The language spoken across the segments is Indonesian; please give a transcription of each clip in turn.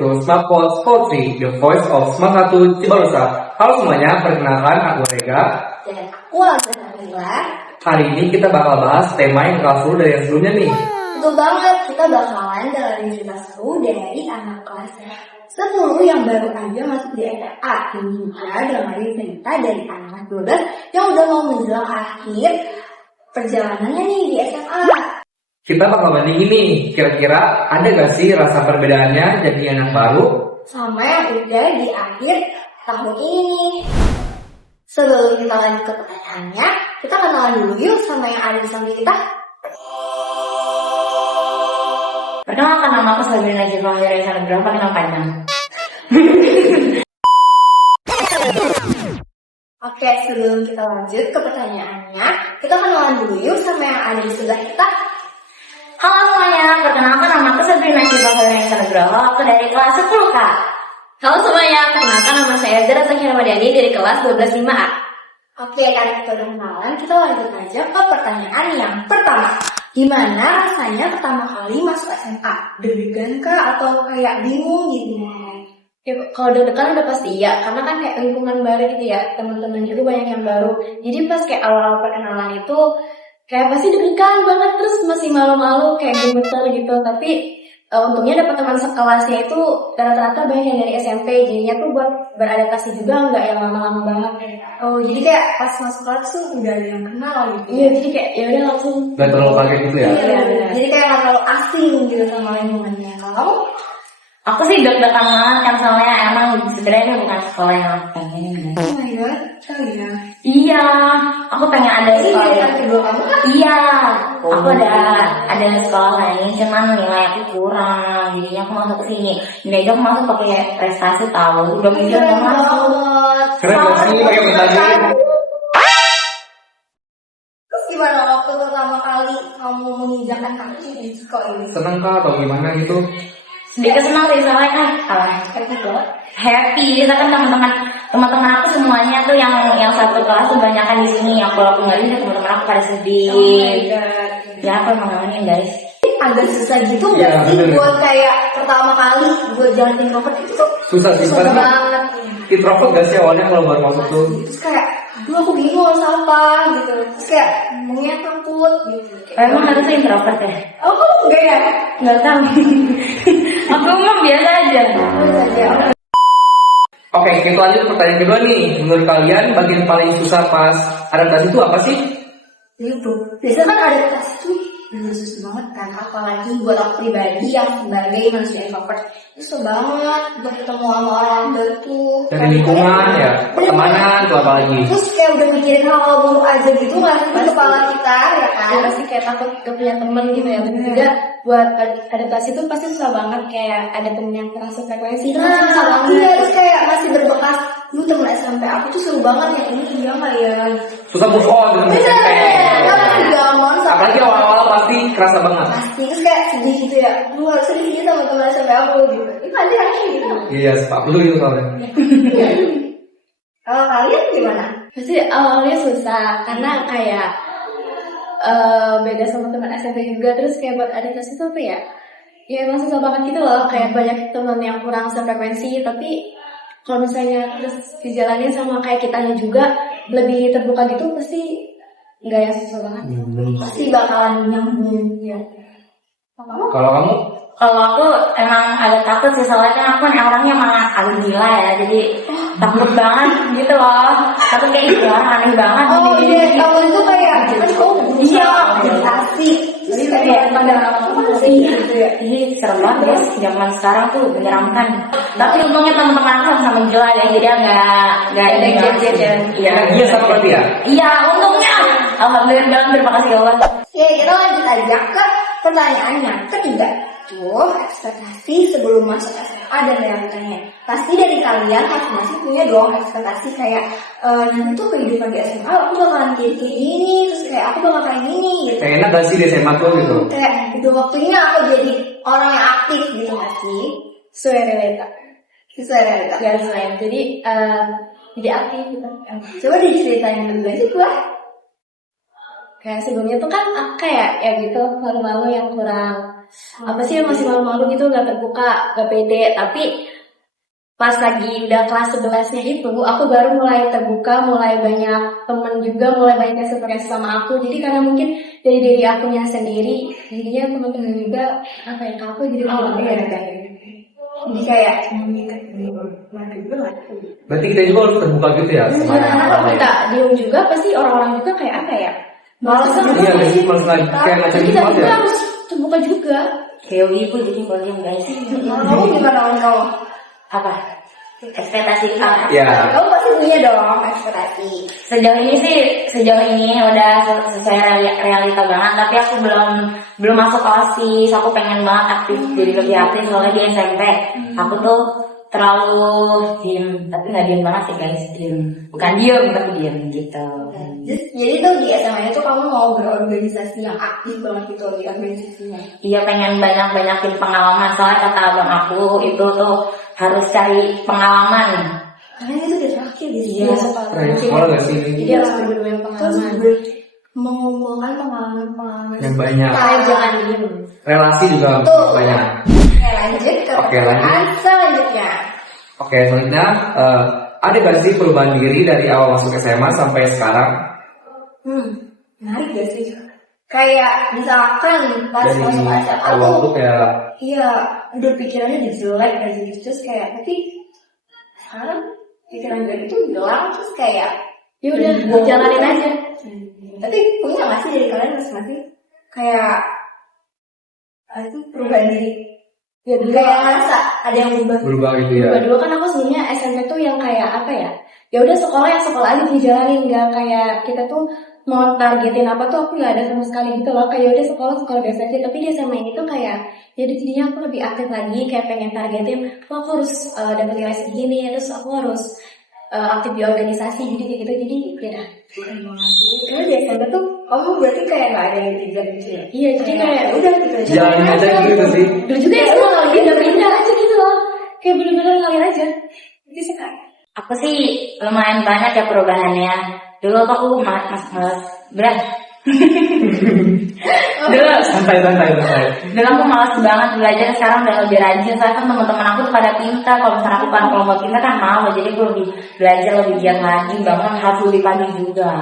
to Smart Post Poetry, the voice of Smart 1 Cibarusah. Halo semuanya, perkenalkan aku Rega. Dan aku Alexandra. Hari ini kita bakal bahas tema yang gak seru dari yang sebelumnya nih. Betul banget, kita bakalan dengerin cerita seru dari anak kelas 10 yang baru aja masuk di SMA. Dan juga dengerin cerita dari anak 12 yang udah mau menjelang akhir perjalanannya nih di SMA. Kita bakal bandingin nih, kira-kira ada gak sih rasa perbedaannya jadi anak baru Sama yang udah di akhir tahun ini. Sebelum kita lanjut ke pertanyaannya, kita kenalan dulu yuk sama yang ada di samping kita. Perkenalkan, nama aku Sabrina Jepang dari Alexandra, pakai nama panjang. Oke, sebelum kita lanjut ke pertanyaannya, kita kenalan dulu yuk sama yang ada di sebelah kita. Halo semuanya, perkenalkan nama aku Sabrina Jepang dari Alexandra, aku dari kelas 10 Kak. Halo semuanya, perkenalkan nama saya Zara Zakira Madiani dari kelas 12-5A. Oke, karena kita udah kenalan, kita lanjut aja ke pertanyaan yang pertama. Gimana rasanya pertama kali masuk SMA? Deg-degan kah atau kayak bingung gitu? Ya, kalau deg-degan udah pasti ya, karena kan kayak lingkungan baru gitu ya, teman-teman juga banyak yang baru. Jadi pas kayak awal-awal perkenalan itu, kayak pasti deg-degan banget, terus masih malu-malu, kayak gemeter gitu. Tapi untungnya dapat teman sekelasnya itu rata-rata banyak yang dari SMP, jadinya tuh buat beradaptasi juga nggak yang lama-lama banget. Oh, jadi kayak pas masuk kelas tuh udah ada yang kenal gitu. Iya, jadi kayak ya udah langsung. Gak terlalu kaget gitu ya? Iya, benar. jadi kayak nggak terlalu asing gitu sama lingkungannya. Kalau Aku sih deg-degan banget kan, soalnya emang sebenarnya ini bukan sekolah yang aku pengen. oh my god, kali ya. Iya, aku pengen ada Ini sekolah. pilihan kedua kamu kan? Iya, aku ada sekolah lain, cuman nilai aku kurang, jadinya aku masuk ke sini. Ini aja aku masuk pakai prestasi tahu, udah mikir Keren mau masuk. banget. Keren gak sih pakai prestasi? Terus gimana waktu pertama kali kamu menginjakan kaki di sekolah ini? Seneng kah atau gimana gitu? Sedikit senang sih, soalnya kan Happy banget. happy, kita kan teman-teman aku semuanya tuh yang satu kelas kebanyakan di sini. Aku nggak lihat teman-teman aku pada sedih. Oh my god. Ya aku emang kangen guys. Agak susah gitu Iya, nggak sih bener. buat kayak pertama kali buat jalan introvert itu tuh Susah sih, susah karena banget. introvert gak sih awalnya kalau baru masuk tuh? Terus kayak, aduh aku bingung harus apa gitu. Terus kayak ngomongnya takut gitu. Emang harusnya introvert ya? Oh kok enggak ya? Nggak tahu. Aku emang biasa aja. Terus aja. Oke, kita lanjut ke pertanyaan kedua nih. Menurut kalian bagian paling susah pas adaptasi itu apa sih? Itu biasanya kan adaptasi tuh susah banget kan, apalagi buat aku pribadi yang sebagai manusia introvert itu susah banget buat ketemu sama orang baru tuh. Dari lingkungan ya, pertemanan tuh apalagi. Terus kayak udah mikirin hal buruk aja gitu nggak sih di kepala kita ya kan? Ya pasti kayak takut gak punya temen gitu ya. Terus juga buat adaptasi itu pasti susah banget, kayak ada temen yang kerasa frekuensi itu pasti susah Nah, banget. iya terus kayak masih berbekas. Dulu temen SMP aku tuh seru banget yang ini iya nggak ya? Susah move on dengan Bener, SMP. kan masih zaman sama Apalagi awal-awal pasti kerasa banget. pasti terus kayak sedih gitu ya. Lu harus sedih gitu sama temen SMP aku gitu. Itu pasti rasanya gitu. Iya, sepak dulu itu soalnya. Kalau kalian gimana? Pasti awalnya susah karena kayak beda sama teman SMP juga, terus kayak buat adaptasi itu apa ya? Ya emang susah banget gitu loh, kayak banyak teman yang kurang sefrekuensi, tapi kalau misalnya terus dijalanin sama kayak kitanya juga lebih terbuka gitu, pasti nggak yang susah banget. Pasti bakalan nyambung ya. Kalau kamu? Kalau aku emang agak takut sih, soalnya kan aku kan orangnya emang agak gila ya, jadi takut banget gitu loh. Takut kayak itu orang aneh banget. Oh Jadi- iya, kamu itu kayak oh Iya. jadi asik. Terus kayak pada apa sih gitu ya? Ih, serem banget guys, zaman sekarang tuh menyeramkan. Tapi untungnya teman-teman aku sama gila ya, jadi nggak Ada ini banget. gadget ya. Iya, Iya sama berarti ya? Iya, untungnya. Alhamdulillah, terima kasih Allah. Ya kita lanjut aja ke pertanyaan yang ketiga. Tuh ekspektasi sebelum masuk SMA dan realitanya. Pasti dari kalian masing-masing punya dong ekspektasi kayak nanti tuh kehidupan di SMA aku bakalan kayak gini, terus kayak aku bakal kayak gini gitu. Kayak enak gak sih di SMA tuh gitu? Kayak udah waktunya aku jadi orang yang aktif gitu gak sih? Sesuai realita. Sesuai realita. Ya selain jadi jadi aktif gitu. Coba diceritain dulu aja gua. Kayak sebelumnya tuh kan aku kayak ya gitu malu-malu yang kurang apa sih masih malu-malu gitu nggak terbuka nggak pede, tapi pas lagi udah kelas 11-nya itu aku baru mulai terbuka, mulai banyak temen juga, mulai banyak yang suka sama aku. Jadi karena mungkin dari diri akunya sendiri, jadinya teman-teman juga apa ya aku jadi Jadi kayak Berarti kita juga harus terbuka gitu ya sama yang karena kalau lain. kita diem juga pasti orang-orang juga kayak apa ya malas Iya, nggak sih malas lagi kayak ngacak jadi gitu kita aja. juga harus terbuka juga. kayak ibu jadi kalau diem guys. kamu gimana kamu? Apa ekspektasi apa? Ya, Kamu pasti punya dong ekspektasi. Sejauh ini udah sesuai realita banget, tapi aku belum masuk OSIS. Aku pengen banget aktif, jadi lebih aktif soalnya di SMP aku tuh terlalu diem, tapi nggak diem banget sih guys, diem bukan diem tapi diem gitu. Jadi tuh di SMA itu kamu mau berorganisasi yang aktif banget gitu di organisasinya. Iya, pengen banyakin pengalaman, soalnya kata abang aku itu tuh harus cari pengalaman. Karena itu udah terakhir di Iya, keren sekolah gak sih ini? Jadi harus bermain Terus pengalaman. mengumpulkan pengalaman-pengalaman. Yang banyak. Jangan diem. Relasi juga Tuh. banyak. Oke, lanjut ke Oke, pertanyaan selanjutnya. Oke, selanjutnya ada gak sih perubahan diri dari awal masuk SMA sampai sekarang? Menarik gak sih? Kayak misalkan pas Dari masuk SMA awal tuh tuh, kayak iya, udah pikirannya udah jelek aja gitu. Terus kayak, tapi sekarang pikiran gue itu hilang, terus kayak Ya udah jalanin aja. Tapi punya gak sih dari kalian masing-masing kayak itu perubahan diri? Ya dulu Kayak ngerasa ada yang berubah. berubah gitu ya. dulu kan aku sebenarnya SMP tuh yang kayak apa ya? Ya udah sekolah yang sekolah aja dijalanin, nggak kayak kita tuh mau targetin apa tuh aku nggak ada sama sekali gitu loh. Kayak ya udah sekolah biasa aja. Tapi di SMA ini tuh kayak ya jadinya aku lebih aktif lagi, kayak pengen targetin, aku harus dapat nilai segini, terus aku harus aktif di organisasi, jadi kayak gitu. Jadi ya dah. Karena di SMA tuh kamu berarti kayak gak ada yang dikejar gitu ya? Iya, jadi kayak udah gitu aja. Jalanin aja gitu sih. dulu juga ya semua lagi pindah aja gitu loh. Kayak bener-bener ngalir aja. Jadi sekarang Aku sih lumayan banyak ya perubahannya. Dulu tuh aku malas berat. Dulu Santai. Dulu aku malas banget belajar, sekarang udah lebih rajin. Soalnya kan teman-teman aku tuh pada pintar. Kalau misalnya aku kan kelompok pintar kan mau, jadi aku lebih belajar lebih giat lagi. Bangun harus lebih pagi juga.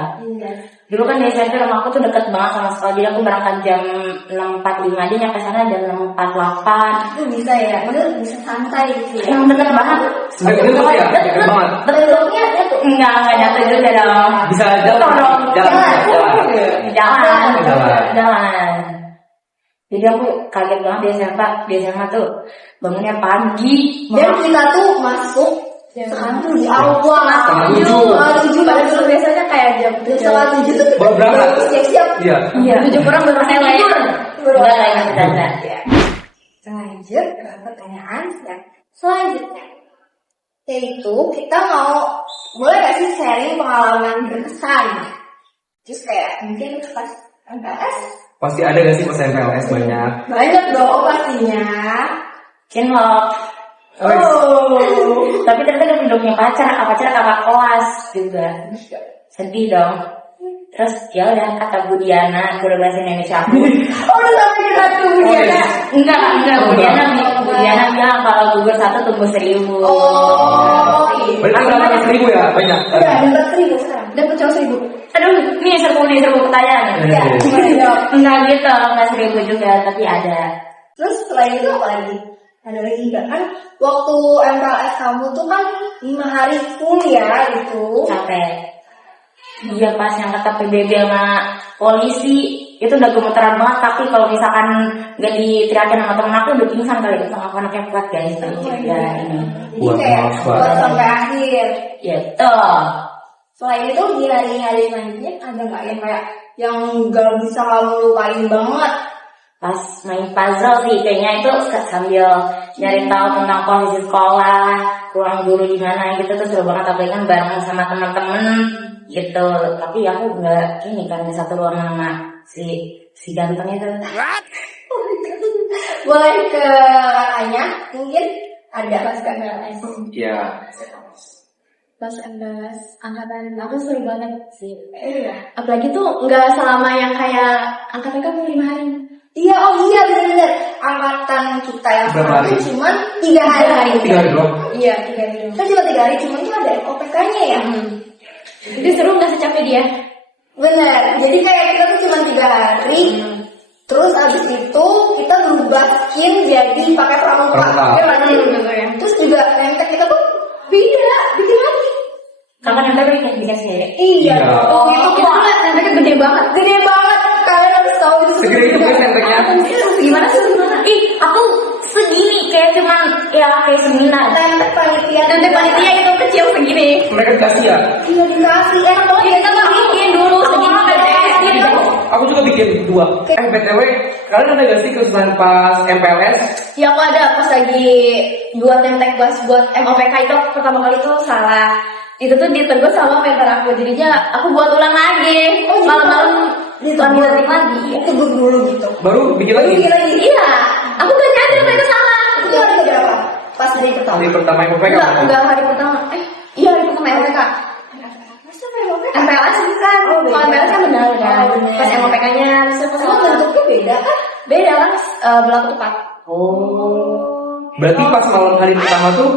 Dulu kan di SMP rumah aku tuh deket banget sama sekolah, jadi aku berangkat jam 6.45 aja, nyampe sana jam 6.48. itu bisa ya, udah bisa santai gitu ya. Yang deket banget. Sebenarnya itu ya, deket banget. Bentuknya itu Enggak jatuh juga dong. Bisa Betul dong. jalan. Jalan. Jadi aku kaget banget di SMA tuh bangunnya pagi. dan kita tuh masuk sekarang tuh di awal Setengah tujuh. pada dulu biasanya kayak jam 7:30 tuh kita Baru berangkat. baru siap-siap Iya. Iya. 7 kurang baru selesai. Enggak kayak enggak. lanjut ke pertanyaan selanjutnya, yaitu kita mau boleh gak sih sharing pengalaman berkesan, terus kayak mungkin pas MPLS Pasti ada gak sih pas MPLS banyak? banyak dong pastinya. Cinlok. Tapi ternyata dia penduknya pacar kakak kelas juga. Sedih dong. Terus ya udah kata Bu Diana, guru bahasa Indonesia aku. Udah sampai kita tuh ya. Enggak, Bu Diana bilang kalau gugur 1 tumbuh 1000. Berarti berapa 1.000 ya? Banyak. Udah dapat 1.000 sekarang, dapat cowok 1.000. Aduh, nih serbu pertanyaan. Iya. Enggak gitu, enggak 1000 juga, tapi ada. Terus selain itu apa lagi? Ada lagi nggak kan? Waktu MPLS kamu tuh kan 5 hari full ya gitu. Capek. Dia pas yang kata PBB sama polisi itu udah gemeteran banget, tapi kalau misalkan nggak diteriakin sama temen aku udah pingsan kali. Itu aku anaknya kuat guys, tapi juga ini. Jadi Buat kayak maaf, buat Pak. sampai akhir. Gitu. Selain itu di hari-hari selanjutnya ada nggak yang kayak yang nggak bisa kamu lupain banget? Pas main puzzle sih kayaknya itu sambil nyari tahu tentang kondisi sekolah, ruang guru di mana gitu tuh seru banget, apalagi kan bareng sama teman-teman gitu. Tapi aku nggak ini kan di satu ruangan sama si ganteng itu. Boleh ke kakaknya mungkin ada pas MPLS. Iya. pas MPLS angkatan aku seru banget sih. Iya. Apalagi tuh nggak selama yang kayak angkatan kamu 5 hari. Iya, oh iya bener-bener. Angkatan kita yang Berapa satu hari? cuman 3 hari. 3 hari doang. Iya 3 hari doang. Kita cuma 3 hari, cuman tuh ada OPK-nya ya. Itu seru nggak sih capek dia? Bener, jadi kayak kita tuh cuma 3 hari. Terus abis itu kita berubah skin jadi pakai pramuka. Pramuka. Ya, lagi. Terus juga rentek kita tuh beda, bikin lagi. Kapan yang bikin sendiri? Iya. Iya. Oh, itu Itu tuh nenteknya gede banget. gede banget. Kalian harus tahu itu Segede itu guys nenteknya. Gimana sih gimana? Ih, aku segini kayak cuman ya kayak seminar. Nentek panitia. Nentek panitia itu kecil segini. Mereka dikasih ya. Iya dikasih, enak banget. Kita tuh bikin dulu segini Iya. Aku juga bikin 2. BTW, kalian ada gak sih kesusahan pas MPLS? Ya aku ada pas lagi buat nentek buat MOPK itu pertama kali tuh salah. Itu tuh ditegur sama mentor aku, jadinya aku buat ulang lagi. Oh, gitu. Malam-malam Ditegur lagi. Tegur dulu gitu. Baru bikin lagi? Bikin lagi. Iya, aku gak nyadar mereka salah. Itu hari keberapa? Pas dari pertama. Hari pertama yang PPK. Enggak hari pertama. Iya hari pertama MOPK. Masa MOPK? MPLS bukan. Oh, beda. Kalau MPLS kan benar kan. Oh, benar. Pas MOPK-nya bisa Emang bentuknya beda kan? beda kan belakang tepat. Oh. Berarti pas malam hari pertama tuh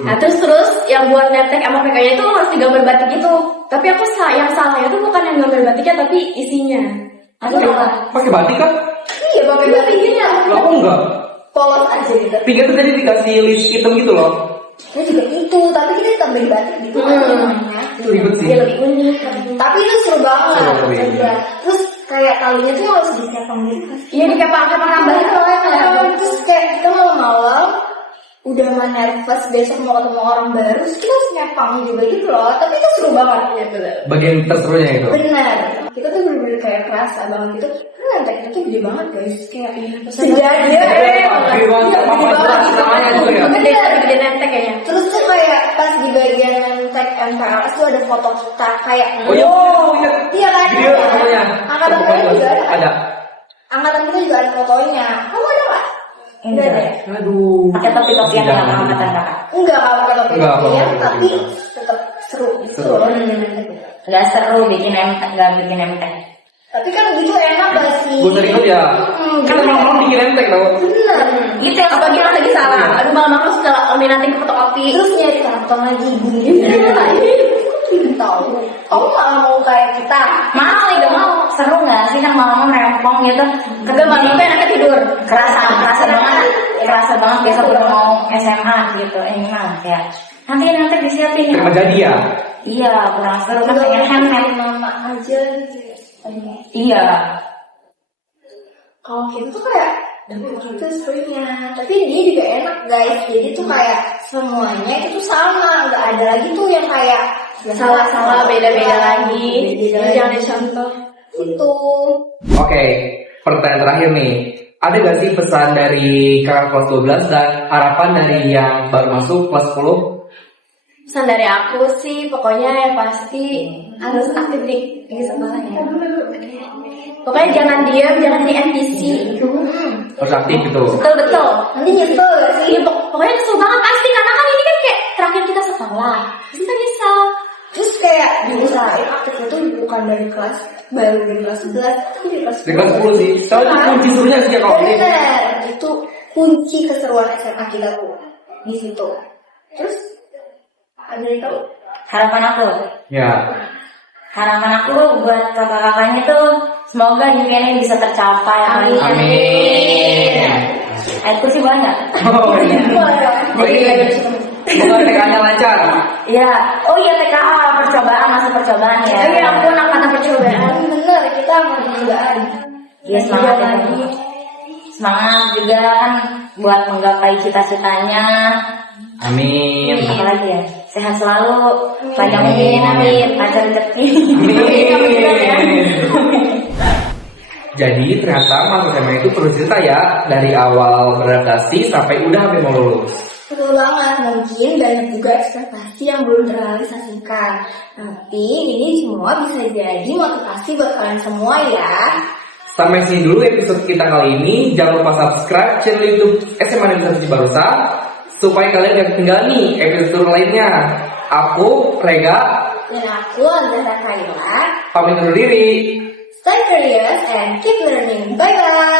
Nah terus yang buat netek MOPK-nya itu harus digambar batik itu. Tapi aku yang salahnya tuh bukan yang gambar batiknya tapi isinya. Aku salah. pakai batik kan? Iya, pakai batiknya. Lah kok enggak? Polos aja gitu. 3 tuh tadi dikasih list hitam gitu loh. Ini juga itu, tapi kita tambahin batik gitu kan namanya. Itu ribet sih. Dia lebih unik. Tapi itu seru banget. Seru, iya. Iya. Terus kayak talinya tuh harus dikepang gitu kan. Iya di kepang nambah itu loh yang Terus kayak kita malam-malam udah mah nervous besok mau ketemu orang baru, terus kita harus nyepang juga gitu loh. Tapi itu seru banget gitu. Bagian terserunya itu. Benar. Kita tuh bener-bener kayak kerasa banget gitu. Karena nenteknya tuh gede banget guys. Kayak sejajar. Gede banget. Namanya juga ya. Gede nentek kayaknya. Terus tuh kayak pas di bagian nentek MPLS tuh ada foto kita kayak Oh iya, iya. Iya kan? Video fotonya. Angkatan kita juga ada. Ada. Angkatan kita juga ada fotonya. Kamu ada nggak? Enggak ada ya? Aduh. Pakai topi-topian yang angkatan kakak. Enggak, kalau kata Enggak, ya, kalau tapi tetap seru. Seru. Nggak seru bikin MTek, nggak bikin MTek. Tapi kan gitu enak gak sih? Gue sering ya. Kita malam-malam bikin entek tau. Bener. Gitu ya, Apa gimana lagi salah? Aduh malam-malam sudah nanti ke fotokopi. Terus nyari kantong lagi bunyi. Tahu. Kamu nggak mau kayak kita? Mau, nggak mau. Seru nggak sih kan malam rempong gitu? Kagak malam tuh enaknya tidur. Kerasa banget besok udah mau SMA gitu. Ini mah kayak nanti disiapin. Terima jadi ya. Iya, kurang seru kan pengen handmade. Mama aja gitu ya. Iya. Kalau kita tuh kayak gitu sebenarnya, tapi dia juga enak guys. Jadi tuh kayak semuanya itu tuh sama, nggak ada lagi tuh yang kayak Salah-salah beda-beda lagi. Beda-beda Jadi jangan lagi. dicontoh. Itu. Oke, pertanyaan terakhir nih. Ada gak sih pesan dari kakak kelas 12 dan harapan dari yang baru masuk kelas 10? Pesan dari aku sih pokoknya yang pasti harus aktif di sekolahnya. Pokoknya jangan diam, jangan di NPC. Harus aktif gitu. Betul. Nanti nyesel gak sih? Iya, pokoknya kesel banget pasti karena kan ini kan kayak terakhir kita sekolah. Kita nyesel. Terus kayak diusahain aktif itu bukan dari kelas baru dari kelas 11, tapi dari kelas 10. Di kelas 10 sih. Soalnya itu kunci serunya sih ya kalau aktif. Bener, itu kunci keseruan SMA kita tuh di situ. Terus ada yang tahu? Harapan aku. Ya. Harapan aku buat kakak-kakaknya tuh semoga impiannya bisa tercapai. Amin. Aku sih banyak. Oh iya. Boleh. Semoga TK-nya lancar. Iya. Oh iya TKA masih percobaan ya. Iya, aku anak-anak percobaan. Bener, kita mau percobaan. Iya semangat ya. Semangat juga kan buat menggapai cita-citanya. Amin. Apalagi ya, sehat selalu, panjang umur, lancar rezeki. Jadi ternyata masuk SMA itu perlu cerita ya, dari awal beradaptasi sampai udah sampai mau lulus. Betul banget, mungkin banyak juga ekspektasi yang belum terrealisasikan. Tapi ini semua bisa jadi motivasi buat kalian semua ya. Sampai sini dulu episode kita kali ini. Jangan lupa subscribe channel YouTube SMA Negeri 1 Cibarusah. supaya kalian gak ketinggalan nih episode lainnya. Aku, Rega, Dan aku, Azahra Kaila. pamit undur diri. Stay curious and keep learning. Bye-bye.